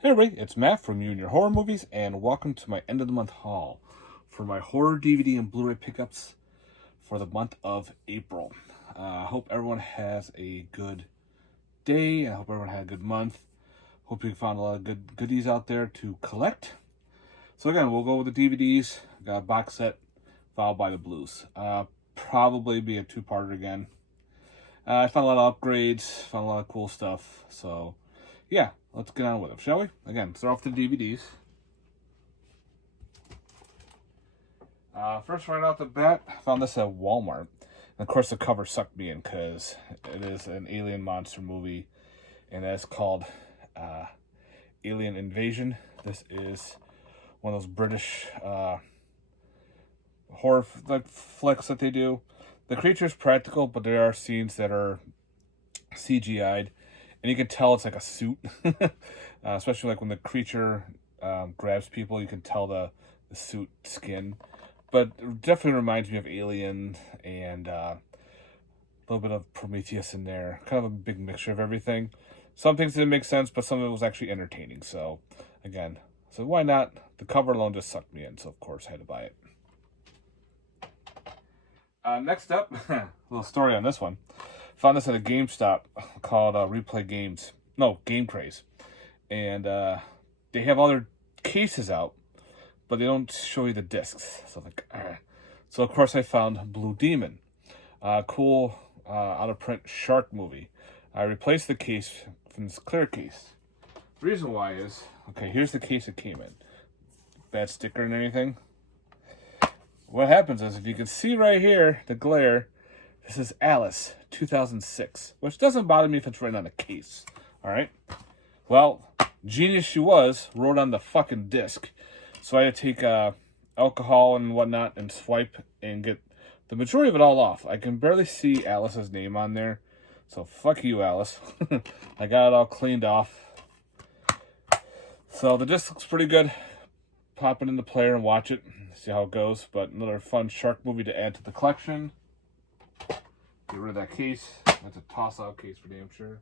Hey everybody, it's Matt from You and Your Horror Movies, and welcome to my end of the month haul for my horror DVD and Blu-ray pickups for the month of April. I hope everyone has a good day, and I hope everyone had a good month. Hope you found a lot of good goodies out there to collect. So again, we'll go with the DVDs. Got a box set followed by the blues. Probably be a two-parter again. I found a lot of upgrades, found a lot of cool stuff, so yeah, let's get on with it, shall we? Again, start off the DVDs. First, right off the bat, I found this at Walmart. And of course, the cover sucked me in because it is an alien monster movie, and that's called Alien Invasion. This is one of those British horror flicks that they do. The creature's practical, but there are scenes that are CGI'd. And you can tell it's like a suit, especially like when the creature grabs people, you can tell the suit skin. But it definitely reminds me of Alien and a little bit of Prometheus in there. Kind of a big mixture of everything. Some things didn't make sense, but some of it was actually entertaining. So, again, so why not? The cover alone just sucked me in, so of course I had to buy it. Next up, a little story on this one. Found this at a GameStop called Game Craze. And they have all their cases out, but they don't show you the discs. So like, So of course I found Blue Demon. Cool out-of-print shark movie. I replaced the case from this clear case. The reason why is, okay, here's the case it came in. Bad sticker and anything. What happens is, if you can see right here, the glare, this is Alice, 2006, which doesn't bother me if it's right on the case, all right? Well, genius she was, wrote on the fucking disc. So I had to take alcohol and whatnot and swipe and get the majority of it all off. I can barely see Alice's name on there, so fuck you, Alice. I got it all cleaned off. So the disc looks pretty good. Pop it in the player and watch it, see how it goes. But another fun shark movie to add to the collection. Get rid of that case. That's a toss-out case for damn sure.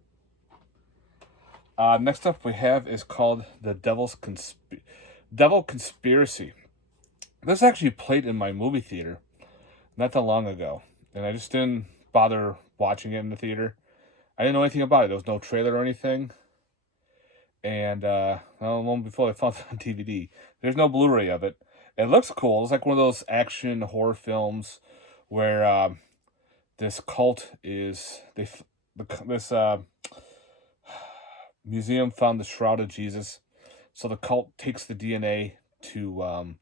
Next up we have is called The Devil Conspiracy. This actually played in my movie theater not that long ago, and I just didn't bother watching it in the theater. I didn't know anything about it. There was no trailer or anything. And long before I found it on DVD, there's no Blu-ray of it. It looks cool. It's like one of those action horror films where this cult is this museum found the shroud of Jesus, so the cult takes the DNA to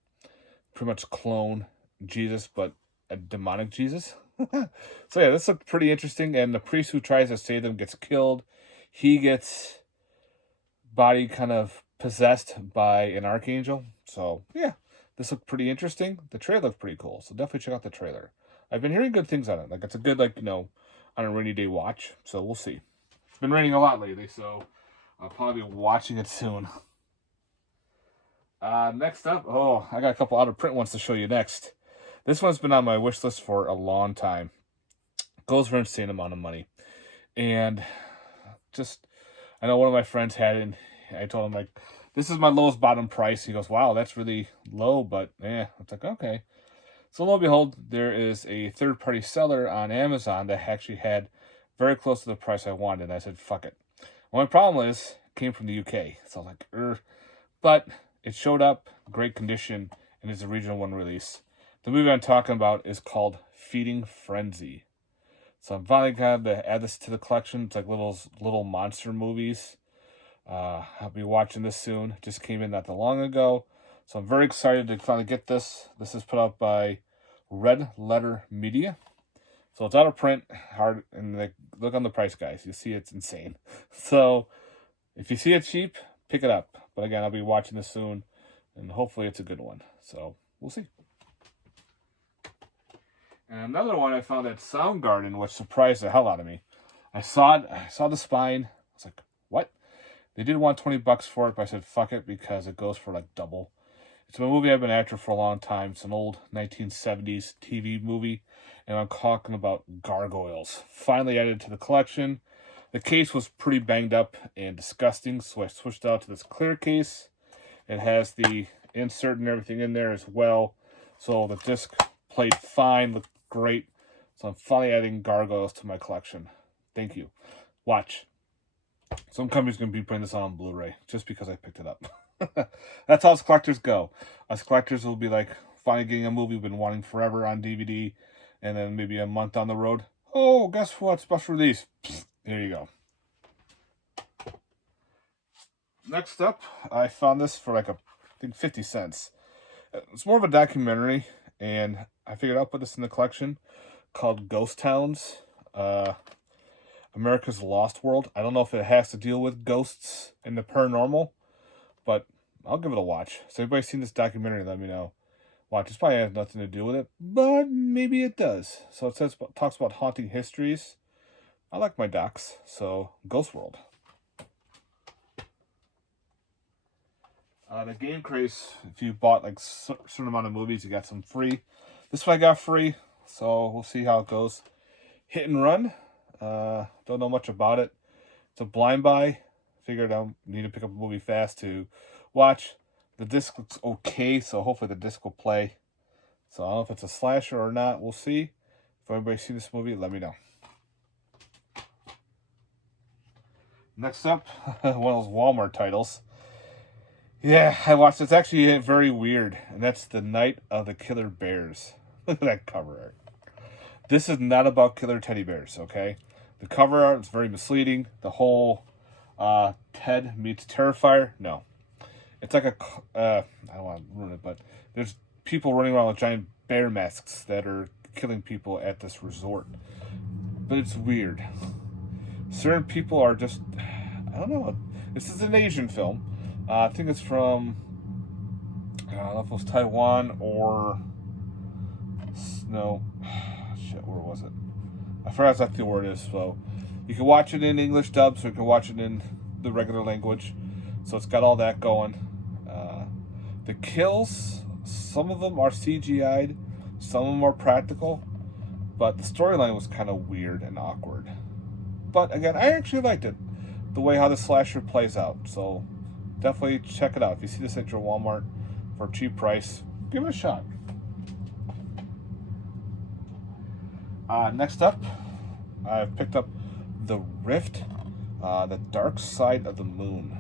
pretty much clone Jesus, but a demonic Jesus. So yeah, this looks pretty interesting. And the priest who tries to save them gets killed. He gets body kind of possessed by an archangel. So yeah, this looked pretty interesting. The trailer looked pretty cool, so definitely check out the trailer. I've been hearing good things on it. Like, it's a good, on a rainy day watch. So we'll see. It's been raining a lot lately, so I'll probably be watching it soon. Next up, I got a couple out of print ones to show you next. This one's been on my wish list for a long time. Goes for an insane amount of money. And I know one of my friends had it, and I told him, like, this is my lowest bottom price. He goes, wow, that's really low, but yeah. It's like, okay. So lo and behold, there is a third-party seller on Amazon that actually had very close to the price I wanted, and I said, fuck it. Well, my problem is, it came from the UK. So I'm like, But it showed up, great condition, and it's a regional one release. The movie I'm talking about is called Feeding Frenzy. So I'm finally glad to add this to the collection. It's like little monster movies. I'll be watching this soon. Just came in not that long ago. So I'm very excited to finally get this. This is put out by Red Letter Media. So it's out of print, hard, and look on the price, guys. You see it's insane. So if you see it cheap, pick it up. But again, I'll be watching this soon, and hopefully it's a good one. So we'll see. And another one I found at Soundgarden, which surprised the hell out of me. I saw the spine. I was like, what? They did want $20 for it, but I said, fuck it, because it goes for like double. It's a movie I've been after for a long time. It's an old 1970s TV movie, and I'm talking about Gargoyles. Finally added to the collection. The case was pretty banged up and disgusting, so I switched out to this clear case. It has the insert and everything in there as well. So the disc played fine, looked great. So I'm finally adding Gargoyles to my collection. Thank you. Watch. Some company's going to be putting this on Blu-ray just because I picked it up. That's how us collectors go. Us collectors will be like finally getting a movie we've been wanting forever on DVD, and then maybe a month down the road, oh, guess what? Special release. Here you go. Next up, I found this for like I think 50 cents. It's more of a documentary, and I figured I'll put this in the collection, called Ghost Towns. America's Lost World. I don't know if it has to deal with ghosts and the paranormal, but I'll give it a watch. So everybody's seen this documentary, let me know. Watch, this probably has nothing to do with it, but maybe it does. So it talks about haunting histories. I like my docs, so Ghost World. The Game Craze, if you bought like a certain amount of movies, you got some free. This one I got free, so we'll see how it goes. Hit and Run. Don't know much about it. It's a blind buy. Figured I need to pick up a movie fast to watch. The disc looks okay, so hopefully the disc will play. So I don't know if it's a slasher or not. We'll see. If everybody's seen this movie, let me know. Next up, one of those Walmart titles. Yeah, I watched it. It's actually very weird, and that's The Night of the Killer Bears. Look at that cover art. This is not about killer teddy bears, okay? The cover art is very misleading. The whole Ted meets Terrifier, no. It's like I don't want to ruin it, but there's people running around with giant bear masks that are killing people at this resort. But it's weird. Certain people are just, I don't know. This is an Asian film. I think it's from, I don't know if it was Taiwan or, no, shit, where was it? I forgot exactly where it is. So you can watch it in English dub, so you can watch it in the regular language. So it's got all that going. The kills, some of them are CGI'd, some of them are practical, but the storyline was kind of weird and awkward. But again, I actually liked it, the way how the slasher plays out. So definitely check it out. If you see this at your Walmart for a cheap price, give it a shot. Next up, I've picked up The Rift, The Dark Side of the Moon.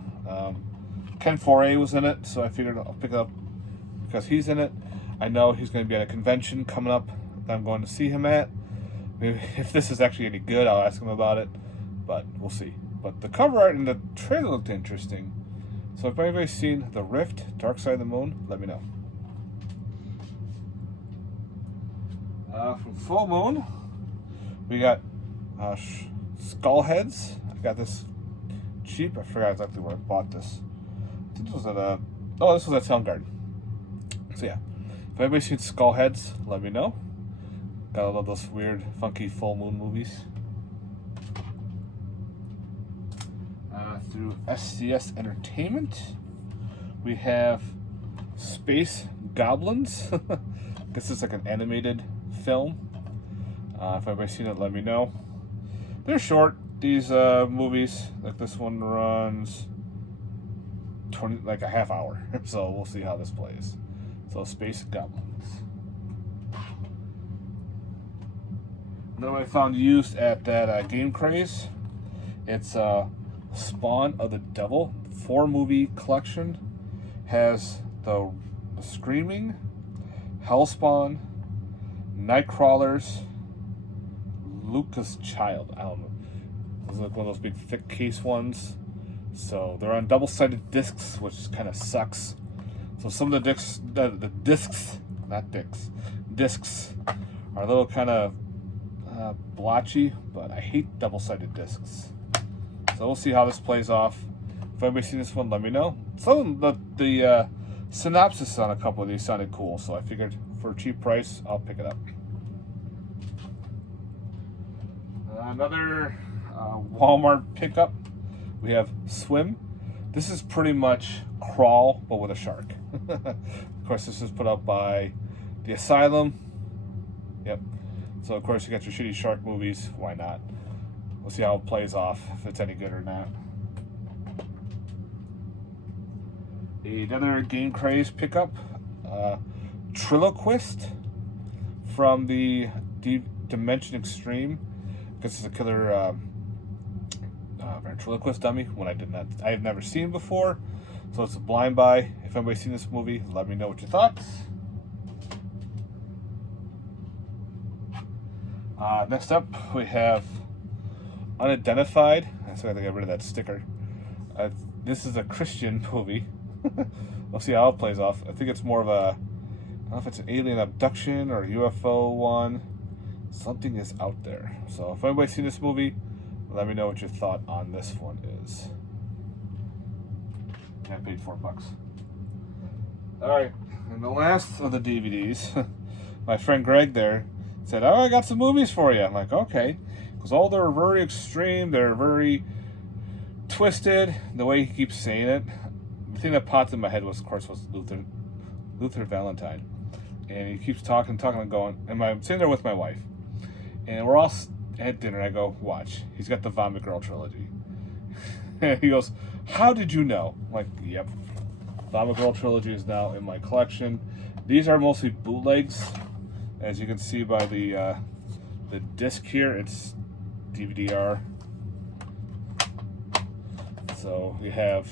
Ken Foray was in it, so I figured I'll pick it up because he's in it. I know he's going to be at a convention coming up that I'm going to see him at. Maybe if this is actually any good, I'll ask him about it, but we'll see. But the cover art and the trailer looked interesting. So if anybody's seen The Rift, Dark Side of the Moon, let me know. From Full Moon, we got Skull Heads. I got this cheap. I forgot exactly where I bought this. I think this was at this was at Soundgarden. So yeah, if anybody's seen Skull Heads, let me know. Gotta love those weird, funky full moon movies. Through SCS Entertainment, we have Space Goblins. This is like an animated film. If anybody's seen it, let me know. They're short, these movies. Like this one runs like a half hour. So we'll see how this plays. So Space Goblins. Another one I found used at that Game Craze. It's Spawn of the Devil 4-movie collection. Has the Screaming, Hellspawn, Nightcrawlers, Lucas Child. I don't know. Those are like one of those big thick case ones. So they're on double-sided discs, which kind of sucks. So some of the discs are a little kind of blotchy, but I hate double-sided discs. So we'll see how this plays off. If anybody's seen this one, let me know. Some of the synopsis on a couple of these sounded cool, so I figured for a cheap price, I'll pick it up. Another Walmart pickup. We have Swim. This is pretty much Crawl, but with a shark. Of course, this is put up by the Asylum. Yep. So, of course, you got your shitty shark movies. Why not? We'll see how it plays off, if it's any good or not. Another Game Craze pickup, Trilloquist from the Dimension Extreme. This is a killer ventriloquist dummy, one I have never seen before. So it's a blind buy. If anybody's seen this movie, let me know what you thought. Next up, we have Unidentified. So I have to get rid of that sticker. This is a Christian movie. We'll see how it plays off. I think it's more of a, I don't know if it's an alien abduction or a UFO one. Something is out there. So if anybody's seen this movie, let me know what your thought on this one is. I paid $4. Alright, and the last of the DVDs, my friend Greg there said, oh, I got some movies for you. I'm like, okay. Because all they're very extreme, they're very twisted, the way he keeps saying it. The thing that popped in my head was, of course, was Luther Valentine. And he keeps talking and going, and I'm sitting there with my wife. And we're all at dinner, and I go, watch. He's got the Vomit Girl trilogy. And he goes, how did you know? I'm like, yep. Vomit Girl trilogy is now in my collection. These are mostly bootlegs. As you can see by the disc here, it's DVD-R. So we have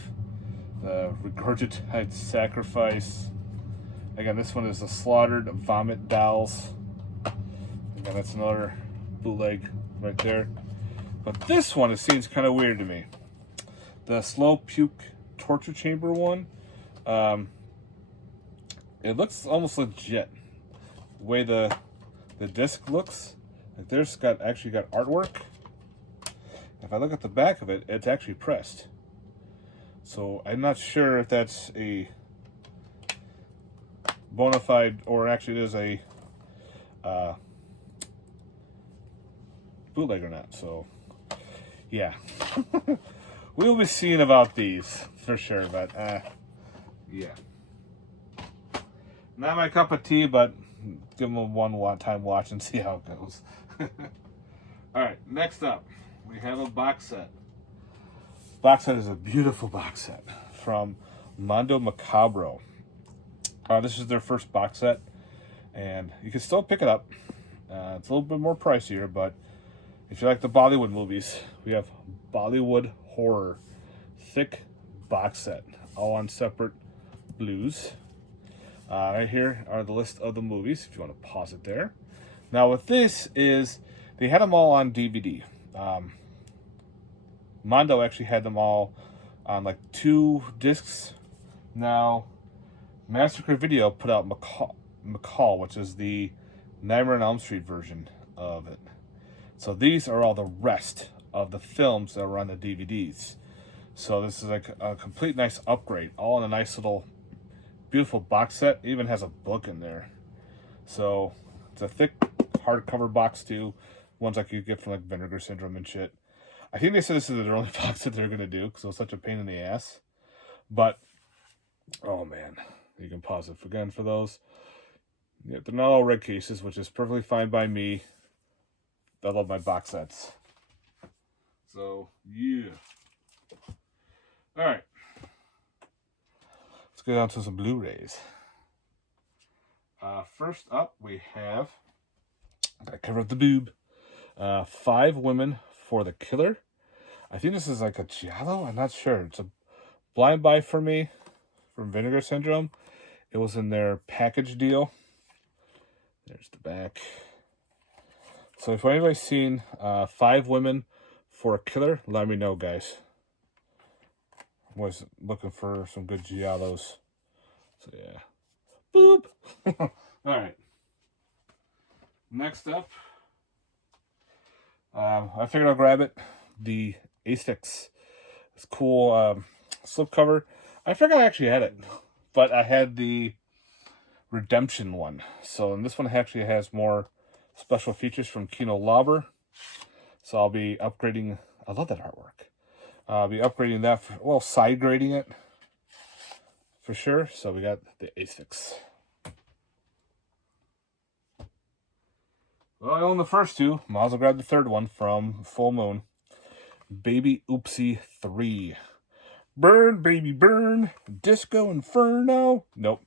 the Regurgitated Sacrifice. Again, this one is the Slaughtered Vomit Dolls. Again, that's another bootleg right there. But this one, it seems kind of weird to me. The Slow Puke Torture Chamber one. It looks almost legit. The way the disc looks. Like there's actually got artwork. If I look at the back of it, it's actually pressed. So I'm not sure if that's a bona fide, or actually it is a bootleg or not. So yeah. We'll be seeing about these for sure, but yeah. Not my cup of tea, but give them a one-time watch and see how it goes. Alright, next up, we have a box set. Box set is a beautiful box set from Mondo Macabro. This is their first box set, and you can still pick it up. It's a little bit more pricier, but if you like the Bollywood movies, we have Bollywood Horror thick box set, all on separate blues. Right here are the list of the movies, if you want to pause it there. Now with this is, they had them all on DVD. Mondo actually had them all on like 2 discs. Now, Massacre Video put out McCall, which is the Nightmare on Elm Street version of it. So these are all the rest of the films that were on the DVDs. So this is like a complete nice upgrade, all in a nice little beautiful box set. It even has a book in there. So it's a thick hardcover box too, ones like you get from like Vinegar Syndrome and shit. I think they said this is their only box that they're gonna do because it was such a pain in the ass. But oh man, you can pause it again for those. Yeah, they're not all red cases, which is perfectly fine by me. I love my box sets. So yeah. All right. Let's go down to some Blu-rays. First up, we have, I cover up the boob. 5 Women for the Killer. I think this is like a giallo. I'm not sure. It's a blind buy for me from Vinegar Syndrome. It was in their package deal. There's the back. So if anybody's seen 5 Women for a Killer, let me know, guys. Was looking for some good giallos. So yeah. Boop! Alright. Next up, I figured I'll grab it. The Asics. It's cool slipcover. I forgot I actually had it, but I had the Redemption one. So and this one actually has more special features from Kino Lorber. So I'll be upgrading. I love that artwork. I'll be upgrading that, side grading it for sure. So we got the Asics. Well, I own the first 2. Might as well grab the third one from Full Moon. Baby Oopsie 3. Burn, baby, burn. Disco Inferno. Nope.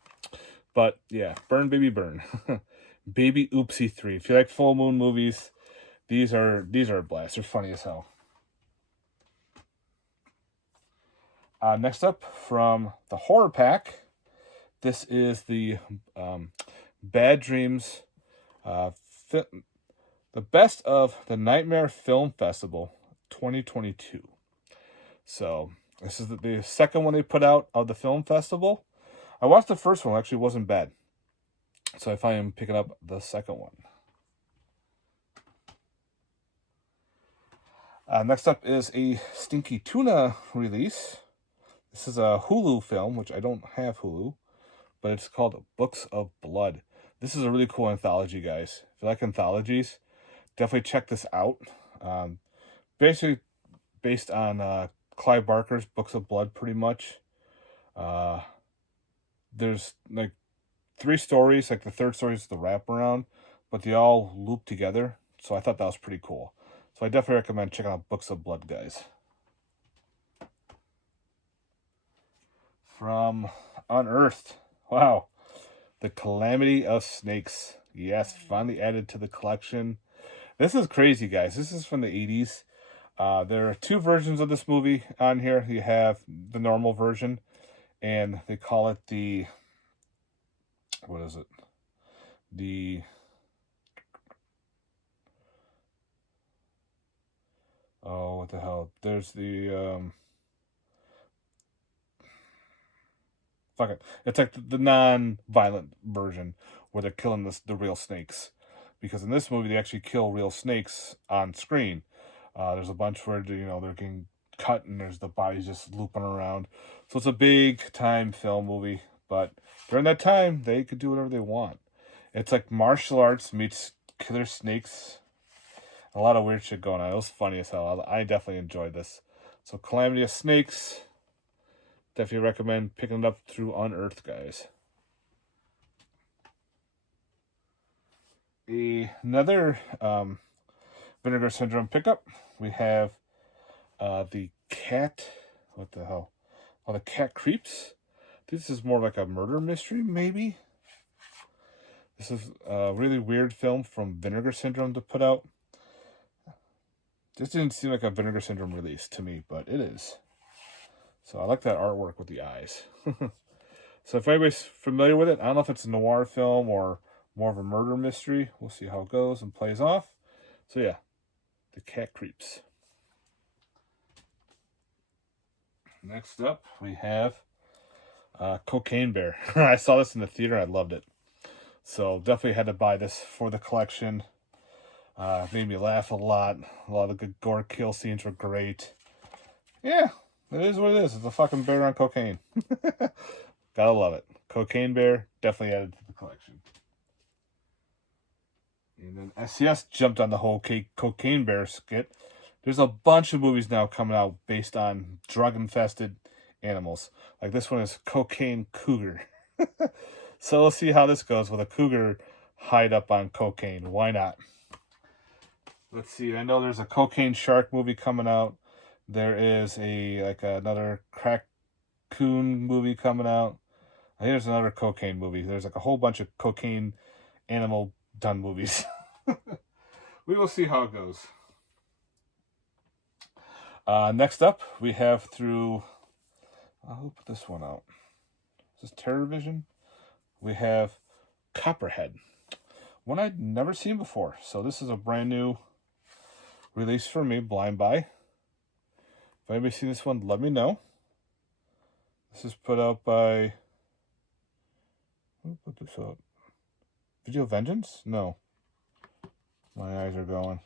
But, yeah. Burn, baby, burn. Baby Oopsie 3. If you like full moon movies, these are a blast. They're funny as hell. Next up, from the horror pack, this is the Bad Dreams, the best of the Nightmare Film Festival 2022. So this is the second one they put out of the film festival. I watched the first one; actually wasn't bad. So I finally am picking up the second one. Next up is a Stinky Tuna release. This is a Hulu film, which I don't have Hulu, but it's called Books of Blood. This is a really cool anthology, guys. If you like anthologies, definitely check this out. Basically based on Clive Barker's Books of Blood, pretty much. There's like 3 stories. Like the third story is the wraparound, but they all loop together. So I thought that was pretty cool. So I definitely recommend checking out Books of Blood, guys. From Unearthed. Wow. The Calamity of Snakes. Yes, finally added to the collection. This is crazy, guys. This is from the 80s. There are 2 versions of this movie on here. You have the normal version, and they call it the... What is it? Oh, what the hell? There's the... Fuck it. It's like the non-violent version where they're killing the real snakes. Because in this movie, they actually kill real snakes on screen. There's a bunch where, they're getting cut and there's the bodies just looping around. So it's a big-time film movie. But during that time, they could do whatever they want. It's like martial arts meets killer snakes. A lot of weird shit going on. It was funny as hell. I definitely enjoyed this. So Calamity of Snakes. Definitely recommend picking it up through Unearthed, guys. Another Vinegar Syndrome pickup. We have the Cat. What the hell? Oh, the Cat Creeps. This is more like a murder mystery, maybe. This is a really weird film from Vinegar Syndrome to put out. This didn't seem like a Vinegar Syndrome release to me, but it is. So I like that artwork with the eyes. So if anybody's familiar with it, I don't know if it's a noir film or more of a murder mystery. We'll see how it goes and plays off. So yeah, the Cat Creeps. Next up, we have Cocaine Bear. I saw this in the theater. I loved it. So definitely had to buy this for the collection. Made me laugh a lot. A lot of good gore kill scenes were great. Yeah. It is what it is. It's a fucking bear on cocaine. Gotta love it. Cocaine Bear, definitely added to the collection. And then SCS jumped on the whole Cocaine Bear skit. There's a bunch of movies now coming out based on drug-infested animals. Like this one is Cocaine Cougar. So we'll see how this goes with a cougar hide up on cocaine. Why not? Let's see. I know there's a Cocaine Shark movie coming out. There is another Crack-Coon movie coming out. I think there's another cocaine movie. There's like a whole bunch of cocaine animal done movies. We will see how it goes. Next up, we have through... who put this one out? Is this Terror Vision? We have Copperhead. One I'd never seen before. So this is a brand new release for me, blind buy. If anybody's seen this one, let me know. This is put out by... Who put this out? Video Vengeance? No. My eyes are going.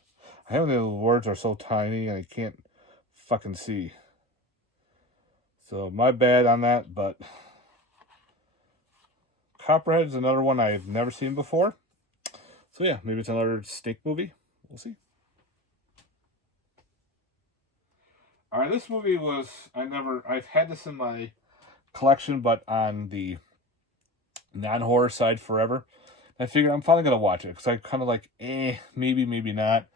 I have the words are so tiny and I can't fucking see. So my bad on that, but... Copperhead is another one I've never seen before. So yeah, maybe it's another snake movie. We'll see. Alright, this movie was... I've had this in my collection, but on the non-horror side forever. I figured I'm finally going to watch it, because I kind of like, maybe, maybe not.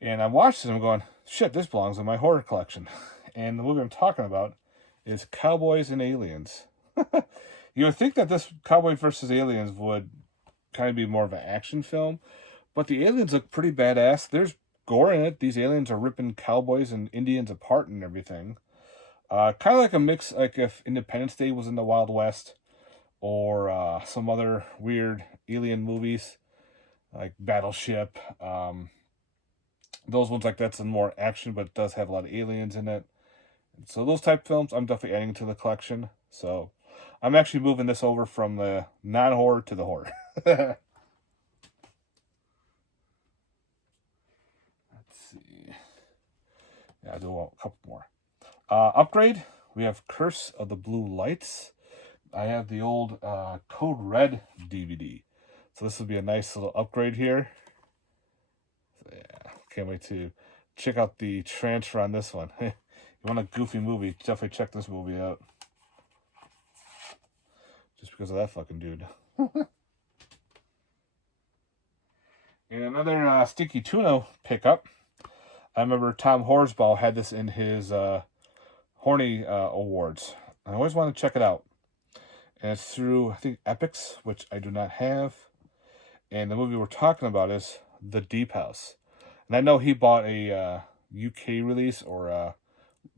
And I watched it and I'm going, shit, this belongs in my horror collection. And the movie I'm talking about is Cowboys and Aliens. You would think that this Cowboy versus Aliens would kind of be more of an action film, but the aliens look pretty badass. There's gore in it. These aliens are ripping cowboys and Indians apart and everything. Kind of like a mix, like if Independence Day was in the Wild West, or some other weird alien movies, like Battleship. Those ones like that's in more action, but it does have a lot of aliens in it. So those type of films, I'm definitely adding to the collection. So I'm actually moving this over from the non-horror to the horror. Let's see. Yeah, I'll do a couple more. Upgrade, we have Curse of the Blue Lights. I have the old Code Red DVD. So this will be a nice little upgrade here. So yeah, can't wait to check out the transfer on this one. You want a goofy movie, definitely check this movie out. Just because of that fucking dude. And another Sticky Tuna pickup. I remember Tom Horsball had this in his Horny Awards. I always want to check it out. And it's through, I think, Epics, which I do not have. And the movie we're talking about is The Deep House. And I know he bought a UK release or a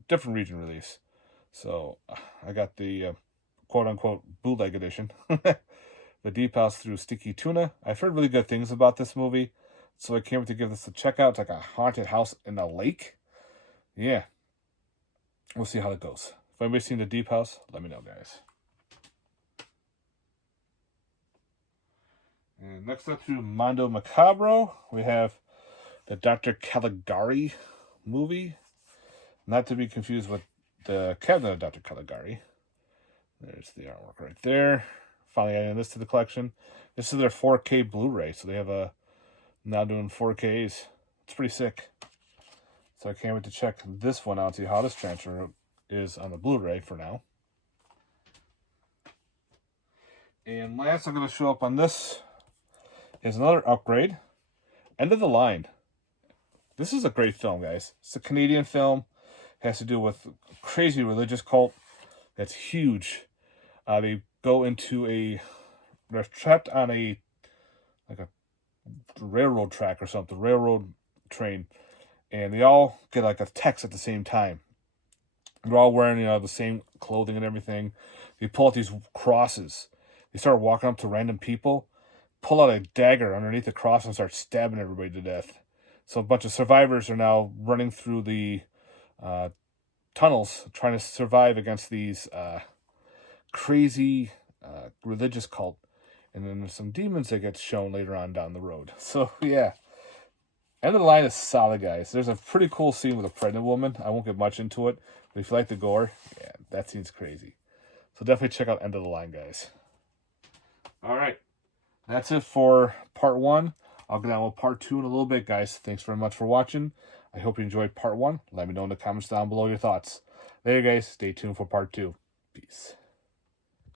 different region release. So I got the quote-unquote bootleg edition. The Deep House through Sticky Tuna. I've heard really good things about this movie. So I came to give this a check out. It's like a haunted house in a lake. Yeah. We'll see how it goes. If anybody's seen The Deep House, let me know, guys. And next up to Mondo Macabro, we have the Dr. Caligari movie. Not to be confused with the Cabinet of Dr. Caligari. There's the artwork right there. Finally adding this to the collection. This is their 4K Blu-ray, so they have a now doing 4Ks. It's pretty sick. So I can't wait to check this one out, see how this transfer is on the Blu-ray for now. And last I'm going to show up on this is another upgrade. End of the Line. This is a great film, guys. It's a Canadian film. It has to do with a crazy religious cult that's huge. They go into they're trapped on a railroad track or something, railroad train, and they all get like a text at the same time. They're all wearing, the same clothing and everything. They pull out these crosses. They start walking up to random people, pull out a dagger underneath the cross and start stabbing everybody to death. So a bunch of survivors are now running through the tunnels trying to survive against these crazy religious cult. And then there's some demons that get shown later on down the road. So, yeah. End of the Line is solid, guys. There's a pretty cool scene with a pregnant woman. I won't get much into it. But if you like the gore, yeah, that scene's crazy. So definitely check out End of the Line, guys. All right. That's it for part 1. I'll get on with part 2 in a little bit, guys. Thanks very much for watching. I hope you enjoyed part 1. Let me know in the comments down below your thoughts. There, guys. Stay tuned for part 2. Peace.